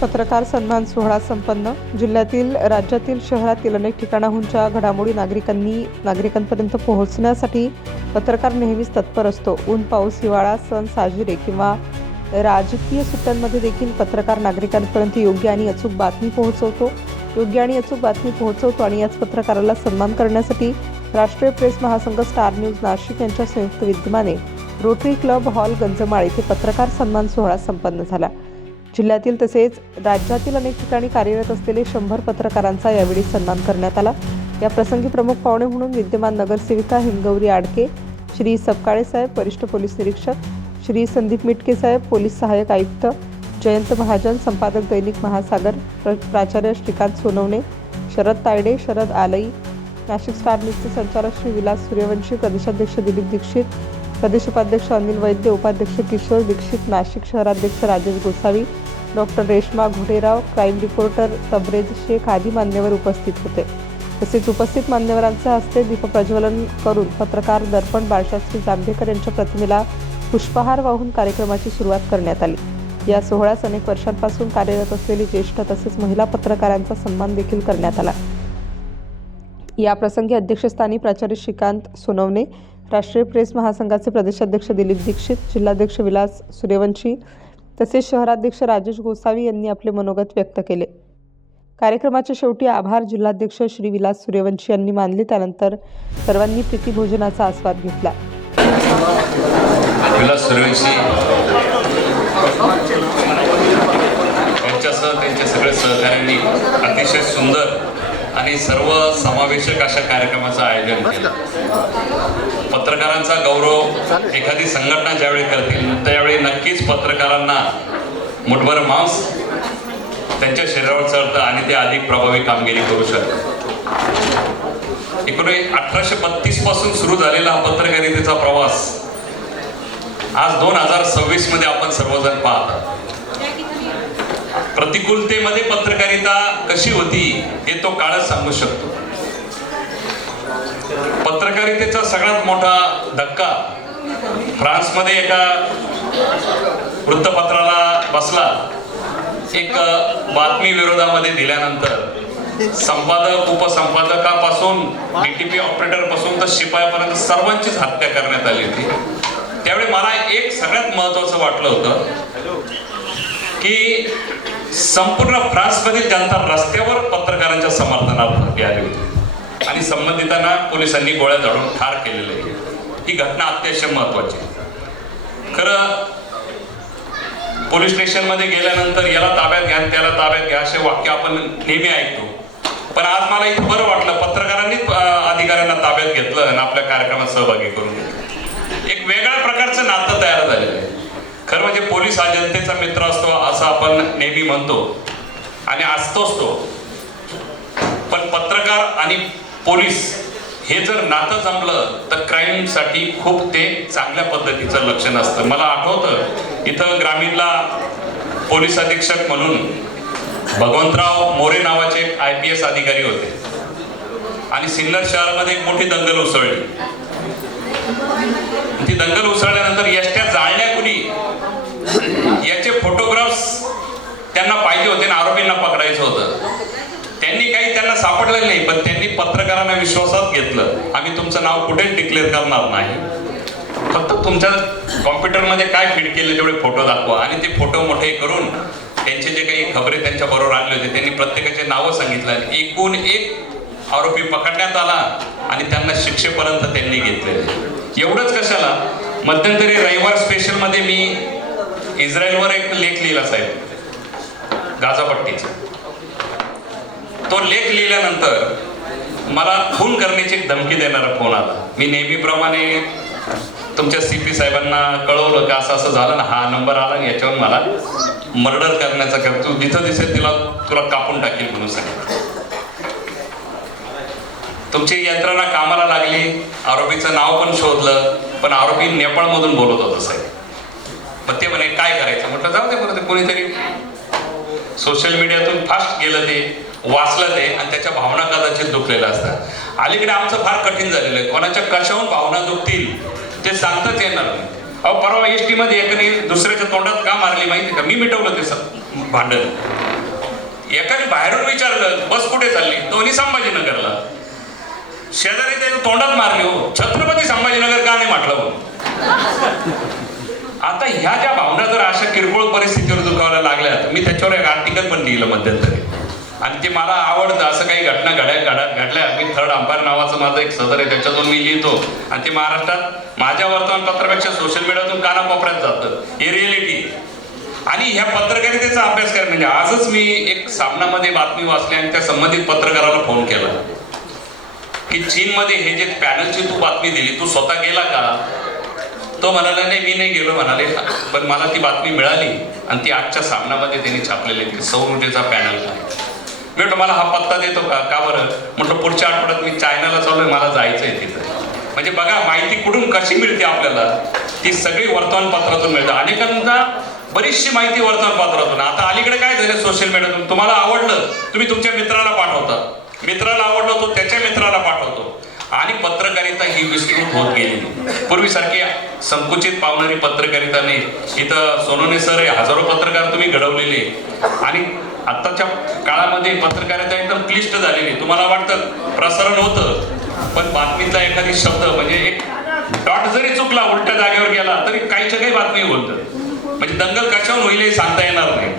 पत्रकार सन्मान सोहळा संपन्न. जिल्ह्यातील राज्यातील शहरातील अनेक ठिकाणाहूनच्या घडामोडी नागरिकांपर्यंत पोहोचण्यासाठी पत्रकार नेहमीच तत्पर असतो. ऊन पाऊस हिवाळा सण साजरे किंवा राजकीय सुट्ट्यांमध्ये देखील पत्रकार नागरिकांपर्यंत योग्य आणि अचूक बातमी पोहोचवतो आणि याच पत्रकाराला सन्मान करण्यासाठी राष्ट्रीय प्रेस महासंघ स्टार न्यूज नाशिक यांच्या संयुक्त विद्यमाने रोटरी क्लब हॉल गंजमाळ येथे पत्रकार सन्मान सोहळा संपन्न झाला. जिल्ह्यातील तसेच राज्यातील अनेक ठिकाणी कार्यरत असलेले 100 पत्रकारांचा यावेळी सन्मान करण्यात आला. या प्रसंगी प्रमुख पाहुणे म्हणून विद्यमान नगरसेविका हिंगवरी आडके, श्री सपकाळे साहेब वरिष्ठ पोलीस निरीक्षक, श्री संदीप मिटके साहेब पोलीस सहाय्यक आयुक्त, जयंत महाजन संपादक दैनिक महासागर, प्राचार्य श्रीकांत सोनवणे, शरद तायडे, शरद आलई, नाशिक स्टार न्यूजचे संचालक श्री विलास सूर्यवंशी, प्रदेशाध्यक्ष दिलीप दीक्षित, प्रदेश उपाध्यक्ष अनिल वैद्य, उपाध्यक्ष किशोर दीक्षित, नाशिक शहराध्यक्ष Rajesh Gosavi, doctor Reshma Ghoderao, crime reporter Tabrez Shaikh आदी मान्यवर उपस्थित होते. तसेच उपस्थित मान्यवरांच्या हस्ते दीपप्रज्वलन करून पत्रकार दर्पण बाळशास्त्री जांभेकर यांच्या प्रतिमेला पुष्पहार वाहून कार्यक्रमाची सुरुवात करण्यात आली. या सोहळ्यास अनेक वर्षांपासून कार्यरत असलेले ज्येष्ठ तसेच महिला पत्रकारांचा सन्मान देखील करण्यात आला. या प्रसंगी अध्यक्षस्थानी प्राचार्य श्रीकांत सोनवणे, राष्ट्रीय प्रेस महासंघाचे प्रदेशाध्यक्ष दिलीप दीक्षित, जिल्हाध्यक्ष विलास सूर्यवंशी तसेच शहराध्यक्ष राजेश गोसावी यांनी आपले मनोगत व्यक्त केले. कार्यक्रमाच्या शेवटी आभार जिल्हाध्यक्ष श्री विलास सूर्यवंशी यांनी मानले. त्यानंतर सर्वांनी प्रीतिभोजनाचा आस्वाद घेतला. विलास सूर्यवंशी यांच्यासह त्यांच्या सगळ्या सहकाऱ्यांनी अतिशय सुंदर आणि सर्व समावेशक अशा कार्यक्रमाचं आयोजन केलं. पत्रकारांचा गौरव एखादी संघटना ज्यावेळी करतील त्यावेळी नक्कीच पत्रकारांना मुठभर मांस त्यांच्या शरीरावर चढतं आणि ते अधिक प्रभावी कामगिरी करू शकतात. 1832 पासून सुरू झालेला हा पत्रकारितेचा प्रवास आज 2026 मध्ये आपण सर्वजण पाहता. प्रतिकूलतेमध्ये पत्रकारिता कशी होती हे तो काळच सांगू शकतो. पत्रकारितेचा सगळ्यात मोठा धक्का फ्रान्समध्ये एका वृत्तपत्राला बसला. एक बातमी विरोधामध्ये दिल्यानंतर संपादक उपसंपादकापासून डीटीपी ऑपरेटर पासून तर शिपायापर्यंत सर्वांचीच हत्या करण्यात आली होती. त्यावेळी मला एक सगळ्यात महत्त्वाचं वाटलं होतं की संपूर्ण फ्रान्समधील जनता रस्त्यावर पत्रकारांच्या समर्थनार्थ आली होती आणि संबंधितांना पोलिसांनी गोळ्या झाडून ठार केलेले आहे. ही घटना अतिशय महत्त्वाची. खरं पोलीस स्टेशनमध्ये गेल्यानंतर याला ताब्यात घ्या त्याला ताब्यात घ्या असे वाक्य आपण नेहमी ऐकतो. पण आज मला इथं बरं वाटलं पत्रकारांनी अधिकाऱ्यांना ताब्यात घेतलं आणि आपल्या कार्यक्रमात सहभागी करून घेतलं. एक वेगळ्या प्रकारचं नातं तयार झालेलं आहे. खरं म्हणजे पोलीस हा जनतेचा मित्र असतो असं आपण नेहमी म्हणतो आणि असतोच तो. पण पत्रकार आणि पोलीस हे जर नातं जमलं तर क्राईमसाठी खूप ते चांगल्या पद्धतीचं लक्षण असतं. मला आठवतं इथं ग्रामीणला पोलीस अधीक्षक म्हणून भगवंतराव मोरे नावाचे एक IPS अधिकारी होते आणि सिन्नर शहरामध्ये एक मोठी दंगल उसळली. ती दंगल उसळल्यानंतर एसट्या जाळल्या कुणी याचे फोटोग्राफ्स त्यांना पाहिजे होते आणि आरोपींना पकडायचं होतं. त्यांना सापडलं नाही पण त्यांनी पत्रकारांना विश्वासात घेतलं. आम्ही तुमचं नाव कुठेच डिक्लेअर करणार नाही, फक्त तुमच्या कॉम्प्युटरमध्ये काय फीड केले तेवढे फोटो दाखवा. आणि ते फोटो मोठे करून त्यांचे जे काही खबरे त्यांच्या बरोबर आणले होते त्यांनी प्रत्येकाचे नावं सांगितलं आणि एकूण एक आरोपी पकडण्यात आला आणि त्यांना शिक्षेपर्यंत त्यांनी घेतले. एवढंच कशाला, मध्यंतरी रविवार स्पेशल मध्ये मी इस्रायलवर एक लेख लिहिला साहेब गाझापट्टीचा. तो लेख लिहिल्यानंतर मला खून करण्याची एक धमकी देणारा फोन आला. मी नेहमीप्रमाणे तुमच्या CP साहेबांना कळवलं की असं असं झालं ना, हा नंबर आला याच्यावर मला मर्डर करण्याचा कर, तू जिथं दिसेल तुला कापून टाकेल म्हणून सांगितलं. तुमची यंत्रणा कामाला लागली. आरोपीचं नाव पण शोधलं पण आरोपी नेपाळमधून बोलत होता साहेब. मग ते म्हणे काय करायचं. म्हटलं जाऊ दे बरं, कोणीतरी सोशल मीडियातून फास्ट गेलं ते वाचलं ते आणि त्याच्या भावना कदाचित दुखलेल्या असतात. अलीकडे आमचं फार कठीण झालेलं आहे. कोणाच्या कशाहून भावना दुखतील ते सांगताच येणार नाही. परवा एसटी मध्ये एकाने दुसऱ्याच्या तोंडात का मारली माहिती का? मी मिटवलं ते भांडण. एकाने बाहेरून विचारलं बस कुठे चालली, दोन्ही संभाजीनगरला. शेजारी त्याने तोंडात मारले, हो छत्रपती संभाजीनगर का नाही म्हटलं हो. आता ह्या ज्या भावना जर अशा किरकोळ परिस्थितीवर दुखावायला लागल्या, मी त्याच्यावर एक आर्टिकल पण लिहिलं मध्यंतरी, आणि ते मला आवडतं. असं काही घटना घडल्या. मी थर्ड अंपायर नावाचं माझं एक सदर आहे, त्याच्यातून मी लिहितो, आणि ते महाराष्ट्रात माझ्या वर्तमानपत्रापेक्षा सोशल मीडियातून कानाकोपऱ्यात जातं. हे रिअलिटी. आणि ह्या पत्रकारितेचा अभ्यास करायला म्हणजे आजच मी एक सामनामध्ये बातमी वाचली आणि त्या संबंधित पत्रकाराला फोन केला की चीनमध्ये हे जे पॅनलची तू बातमी दिली, तू स्वतः गेला का? तो म्हणाला नाही मी नाही गेलो म्हणाले, पण मला ती बातमी मिळाली आणि ती आजच्या सामनामध्ये त्यांनी छापलेली की सौर ऊर्जेचा पॅनल काय. मी म्हटलं मला हा पत्ता देतो का बरं? म्हटलं पुढच्या आठवड्यात मी चायनाला चाललोय, मला जायचंय तिथं. म्हणजे बघा माहिती कुठून कशी मिळते आपल्याला, ती सगळी वर्तमानपत्रातून मिळते. अनेकांना बरीचशी माहिती वर्तमानपत्रातून. आता अलीकडे काय झालं, सोशल मीडियातून तुम्हाला आवडलं तुम्ही तुमच्या मित्राला पाठवता, मित्राला आवडलं तो त्याच्या मित्राला पाठवतो, आणि पत्रकारिता ही विस्तृत होत गेली. पूर्वीसारखी संकुचित पावणारी पत्रकारिता नाही. इथं सोनवणे सर हे हजारो पत्रकार तुम्ही घडवलेले, आणि आताच्या काळामध्ये पत्रकारिता एकदम क्लिष्ट झालेली. तुम्हाला वाटतं प्रसारण होतं, पण बातमीतला एखादी शब्द म्हणजे एक डॉट जरी चुकला, उलट्या जागेवर गेला तरी काहीच्या काही बातमी बोलतं. म्हणजे दंगल कशावर होईल हे सांगता येणार नाही.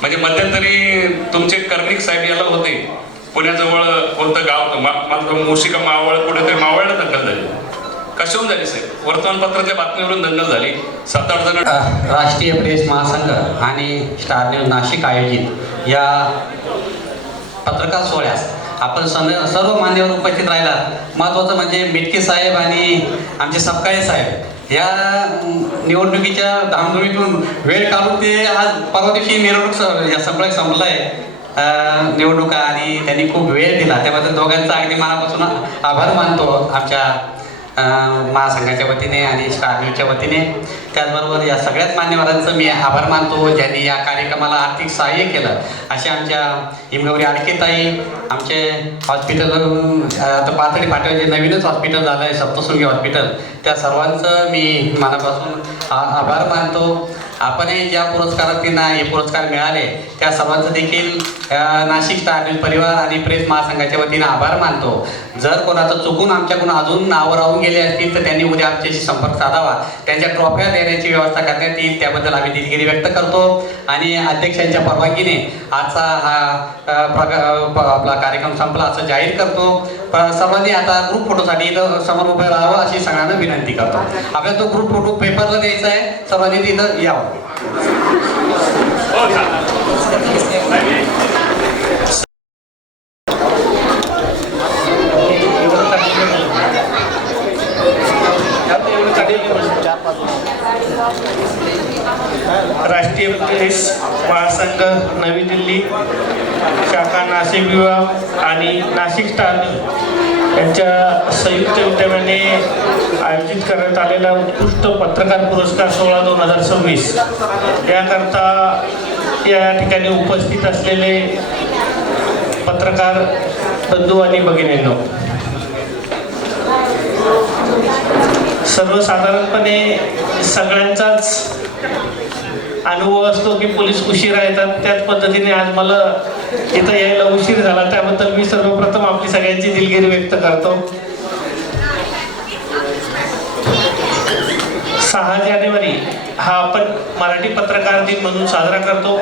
म्हणजे मध्यंतरी तुमचे कर्णिक साहेब याला होते, पुण्याजवळ कोणतं गाव मुशिका मावळ, कुठेतरी मावळला दंगल झाली. कशावरून झाली साहेब? वर्तमानपत्रातल्या बातमीवरून दंगल झाली. 7-8 जण. राष्ट्रीय प्रेस महासंघ आणि स्टार न्यूज नाशिक आयोजित या पत्रकार सोहळ्यास आपण सर्व मान्यवर उपस्थित राहिला. महत्त्वाचं म्हणजे मेटके साहेब आणि आमचे सपकाळे साहेब या निवडणुकीच्या धामधुमीतून वेळ काढून ते आज परवा दिवशी मिरवणूक या संपला आहे निवडणुका, आणि त्यांनी खूप वेळ दिला. त्याबद्दल दोघांचा अगदी मनापासून आभार मानतो आमच्या महासंघाच्या वतीने आणि स्टार न्यूजच्या वतीने. त्याचबरोबर या सगळ्याच मान्यवरांचं मी आभार मानतो ज्यांनी या कार्यक्रमाला आर्थिक सहाय्य केलं. असे आमच्या हिमगौरी आडकेताई, आमचे हॉस्पिटल आता पाथडी फाट्यावर जे नवीनच हॉस्पिटल झालं आहे सप्तशृंगी हॉस्पिटल, त्या सर्वांचं मी मनापासून आभार मानतो. आपणही ज्या पुरस्कारार्थींना हे पुरस्कार मिळाले त्या सर्वांचं देखील नाशिक स्टार न्यूज परिवार आणि प्रेस महासंघाच्या वतीनं आभार मानतो. जर कोणाचं चुकून आमच्याकडून अजून नावं राहून गेले असतील तर त्यांनी उद्या आमच्याशी संपर्क साधावा. त्यांच्या ट्रॉफ्या देण्याची व्यवस्था करण्यात येईल, त्याबद्दल आम्ही दिलगिरी व्यक्त करतो. आणि अध्यक्षांच्या परवानगीने आजचा हा आपला कार्यक्रम संपला असं जाहीर करतो. सर्वांनी आता ग्रुप फोटोसाठी इथं समोर उभं राहावं अशी सगळ्यांना विनंती करतो. आपल्याला तो ग्रुप फोटो पेपरला द्यायचा आहे, सर्वांनी तिथं यावं. राष्ट्रीय प्रेस महासंघ नवी दिल्ली शाखा नाशिक विभाग आणि नाशिक स्टार यांच्या संयुक्त विद्यमाने आयोजित करण्यात आलेला उत्कृष्ट पत्रकार पुरस्कार सोहळा 2026 याकरता या ठिकाणी उपस्थित असलेले पत्रकार बंधू आणि भगिनींनो, सर्वसाधारणपणे सगळ्यांचाच अनुभव असतो की पोलीस उशिरा येतात. त्याच पद्धतीने आज मला इथं यायला उशीर झाला, त्याबद्दल मी सर्वप्रथम आपली सगळ्यांची दिलगिरी व्यक्त करतो. 6 जानेवारी हा आपण मराठी पत्रकार दिन म्हणून साजरा करतो.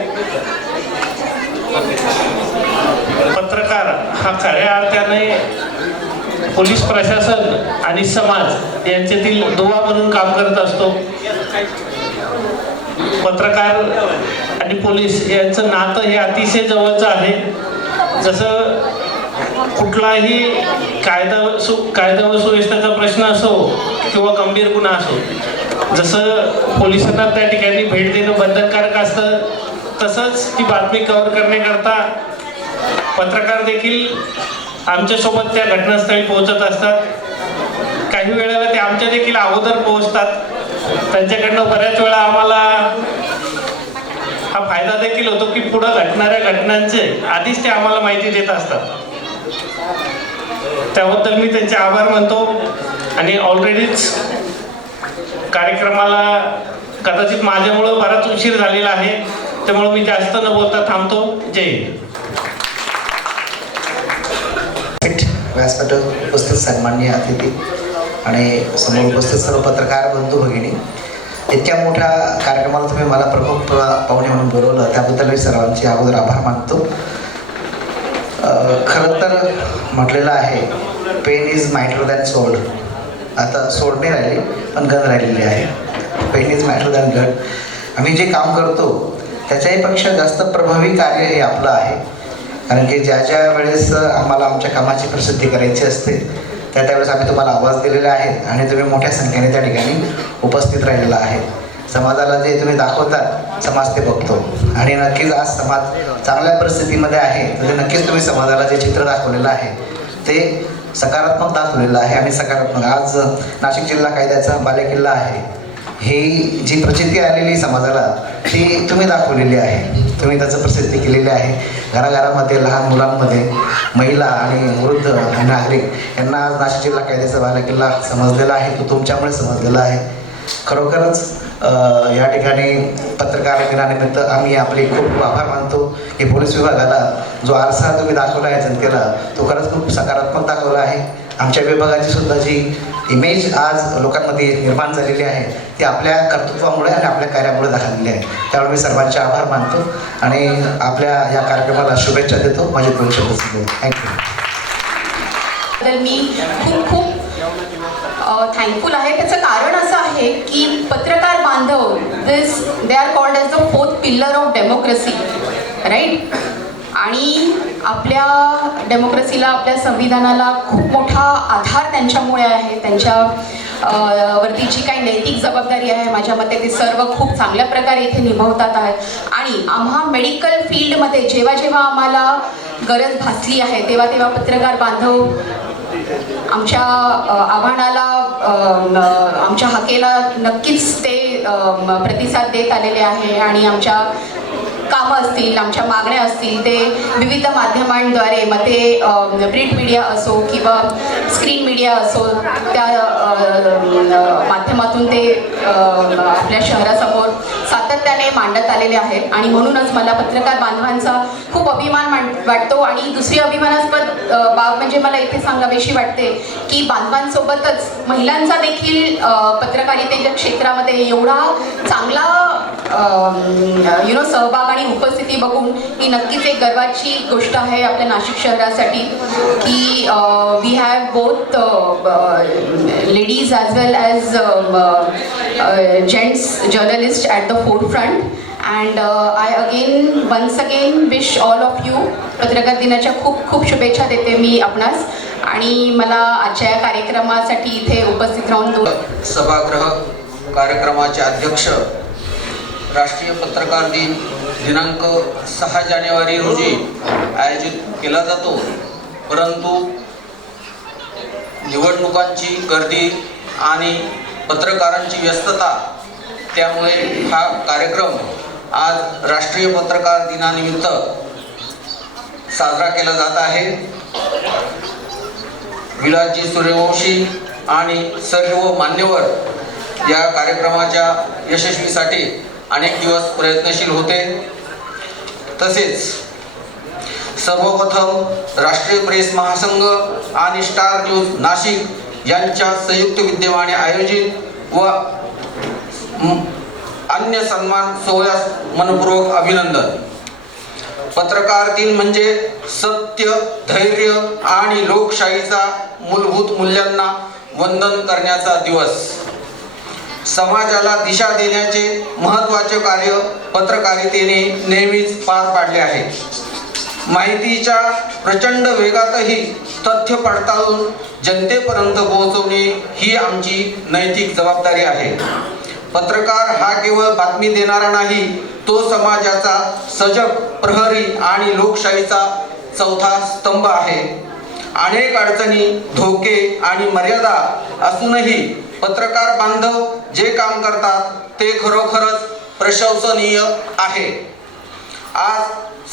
पत्रकार हा खऱ्या अर्थाने पोलीस प्रशासन आणि समाज यांच्यातील दुवा म्हणून काम करत असतो. पत्रकार आणि पोलीस यांचं नातं हे अतिशय जवळचं आहे. जसं कुठलाही कायदा व सुव्यवस्थेचा प्रश्न असो किंवा गंभीर गुन्हा असो, जसं पोलिसांना त्या ठिकाणी भेट देणं बंधनकारक असतं, तसंच ती बातमी कव्हर करण्याकरता पत्रकार देखील आमच्यासोबत त्या घटनास्थळी पोहोचत असतात. काही वेळेला ते आमच्या देखील अगोदर पोहोचतात. त्यांच्याकडनं बऱ्याच वेळा आम्हाला हा फायदा देखील होतो की पुढं घडणाऱ्या घटनांचे आधीच ते आम्हाला माहिती देत असतात. त्याबद्दल मी त्यांचे आभार मानतो. आणि ऑलरेडीच कार्यक्रमाला कदाचित माझ्यामुळं बराच उशीर झालेला आहे, त्यामुळे मी जास्त न बोलता थांबतो. जय हिंद. व्यासपीठावर उपस्थित सन्माननीय अतिथी आणि समोर उपस्थित सर्व पत्रकार बंधू भगिनी, इतक्या मोठ्या कार्यक्रमाला तुम्ही मला प्रमुख पाहुणे म्हणून बोलवलं त्याबद्दल मी सर्वांचे अगोदर आभार मानतो. खरं तर म्हटलेलं आहे, pen is mightier than sword. आता सोड नाही राहिली पण गन राहिलेली आहे. Pen is mightier than gun. आम्ही जे काम करतो त्याच्याहीपेक्षा जास्त प्रभावी कार्य हे आपलं आहे. कारण की ज्या ज्या वेळेस आम्हाला आमच्या कामाची प्रसिद्धी करायची असते त्यावेळेस आम्ही तुम्हाला आवाज दिलेला आहे आणि तुम्ही मोठ्या संख्येने त्या ठिकाणी उपस्थित राहिलेला आहे. समाजाला जे तुम्ही दाखवतात समाज ते बघतो आणि नक्कीच आज समाज चांगल्या परिस्थितीमध्ये आहे तर ते नक्कीच तुम्ही समाजाला जे चित्र दाखवलेलं आहे ते सकारात्मक दाखवलेलं आहे. आणि सकारात्मक आज नाशिक जिल्हा कायद्याचा बालेकिल्ला आहे, ही जी प्रचिती आलेली समाजाला ती तुम्ही दाखवलेली आहे. तुम्ही त्याचं प्रसिद्धी केलेली आहे. घराघरामध्ये लहान मुलांमध्ये महिला आणि वृद्ध नागरिक यांना आज नाशिक जिल्हा कायद्याचा बालेकिल्ला समजलेला आहे, तो तुमच्यामुळे समजलेला आहे. खरोखरच या ठिकाणी पत्रकार दिनानिमित्त आम्ही आपले खूप आभार मानतो की पोलीस विभागाला जो आरसा तुम्ही दाखवला आहे जनतेला तो खरंच खूप सकारात्मक दाखवला आहे. आमच्या विभागाची सुद्धा जी इमेज आज लोकांमध्ये निर्माण झालेली आहे ती आपल्या कर्तृत्वामुळे आणि आपल्या कार्यामुळे दाखवलेली आहे. त्यामुळे मी सर्वांचे आभार मानतो आणि आपल्या या कार्यक्रमाला शुभेच्छा देतो. माझे 2 शब्द सांगतो. थँक्यू. मी खूप थँकफुल आहे. त्याचं कारण असं आहे की पत्रकार बांधव they are called as the 4th pillar of democracy, right. आणि आपल्या डेमोक्रेसीला, आपल्या संविधानाला खूप मोठा आधार त्यांच्यामुळे आहे. त्यांच्या वरती जी काही नैतिक जबाबदारी आहे माझ्या मते ते सर्व खूप चांगल्या प्रकारे इथे निभावतात आहेत. आणि आम्हा मेडिकल फील्डमध्ये जेव्हा जेव्हा आम्हाला गरज भासली आहे तेव्हा पत्रकार बांधव आमच्या आव्हानाला, आमच्या हाकेला नक्कीच ते प्रतिसाद देत आलेले आहे. आणि आमच्या कामं असतील, आमच्या मागण्या असतील ते विविध माध्यमांद्वारे, मग ते प्रिंट मीडिया असो किंवा स्क्रीन मीडिया असो, त्या माध्यमातून ते आपल्या शहरासमोर सातत्याने मांडत आलेले आहेत. आणि म्हणूनच मला पत्रकार बांधवांचा खूप अभिमान वाटतो. आणि दुसरी अभिमानास्पद बाब म्हणजे मला इथे सांगावीशी वाटते की बांधवांसोबतच महिलांचा देखील पत्रकारितेच्या क्षेत्रामध्ये एवढा चांगला सहभाग आणि उपस्थिती बघून ही नक्कीच एक गर्वाची गोष्ट आहे आपल्या नाशिक शहरासाठी की we have both ladies as well as gents journalist at the forefront. And I once again wish all of you पत्रकार दिनाच्या खूप खूप शुभेच्छा देते मी आपणास. आणि मला आजच्या कार्यक्रमासाठी इथे उपस्थित राहून सभागृह कार्यक्रमाचे अध्यक्ष, राष्ट्रीय पत्रकार दिन दिनांक 6 जानेवारी रोजी आयोजित केला जातो. परंतु निवडणुकांची गर्दी आणि पत्रकारांची व्यस्तता त्यामुळे हा कार्यक्रम आज राष्ट्रीय पत्रकार दिनानिमित्त साजरा केला जात आहे. विलासजी सूर्यवंशी आणि सर्व मान्यवर या कार्यक्रमाच्या यशस्वीसाठी अनेक दिवस प्रयत्नशील होते. तसेच सर्वप्रथम राष्ट्रीय प्रेस महासंघ आणि स्टार न्यूज नाशिक यांच्या संयुक्त विद्यमाने आयोजित व अन्य सन्मान सोहळ्यास मनपूर्वक अभिनंदन. पत्रकार दिन म्हणजे सत्य, धैर्य आणि लोकशाहीचा मूलभूत मूल्यांना वंदन करण्याचा दिवस. समाजाला दिशा देण्याचे महत्त्वाचे कार्य पत्रकारितेने नेहमीच पार पाडले आहे. माहितीच्या प्रचंड वेगातही तथ्य पडताळून जनतेपर्यंत पोहोचवणे ही आमची नैतिक जबाबदारी आहे. पत्रकार हा केवळ बातमी देणारा नाही, तो समाजाचा सजग प्रहरी आणि लोकशाहीचा चौथा स्तंभ आहे. अनेक अडचणी, धोके आणि मर्यादा असूनही पत्रकार बांधव जे काम करतात ते खरोखरच प्रशंसनीय आहे. आज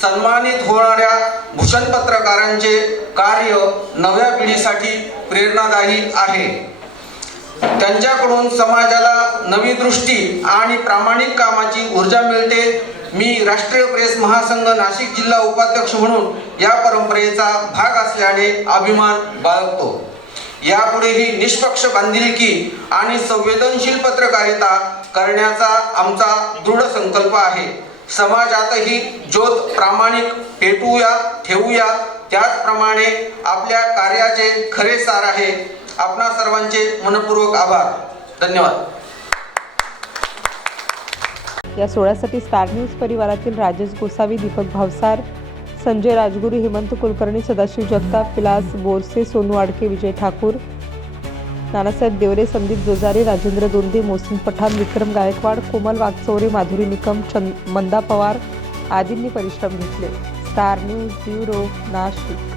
सन्मानित होणाऱ्या भूषण पत्रकारांचे कार्य नव्या पिढीसाठी प्रेरणादायी आहे. त्यांच्याकडून समाजाला नवी दृष्टी आणि प्रामाणिक कामाची ऊर्जा मिळते. मी राष्ट्रीय प्रेस महासंघ नाशिक जिल्हा उपाध्यक्ष म्हणून या परंपरेचा भाग असल्याने अभिमान बाळगतो. यापुढेही निष्पक्ष बांधिलकी आणि संवेदनशील पत्रकारिता करण्याचा आमचा दृढ संकल्प आहे. समाजातही ज्योत प्रामाणिक पेटवूया ठेवूया, त्याचप्रमाणे आपल्या कार्याचे खरे सार आहे. आपणा सर्वांचे मनपूर्वक आभार. धन्यवाद. या सोहळ्यासाठी स्टार न्यूज परिवारातील राजेश गोसावी, दीपक भावसार, संजय राजगुरू, हेमंत कुलकर्णी, सदाशिव जगताप, विलास बोरसे, सोनू आडके, विजय ठाकूर, नानासाहेब देवरे, संदीप जोजारे, राजेंद्र दोंदे, मोहसिन पठाण, विक्रम गायकवाड, कोमल वागचौरे, माधुरी निकम, मंदा पवार आदींनी परिश्रम घेतले. Star news bureau, Nashik.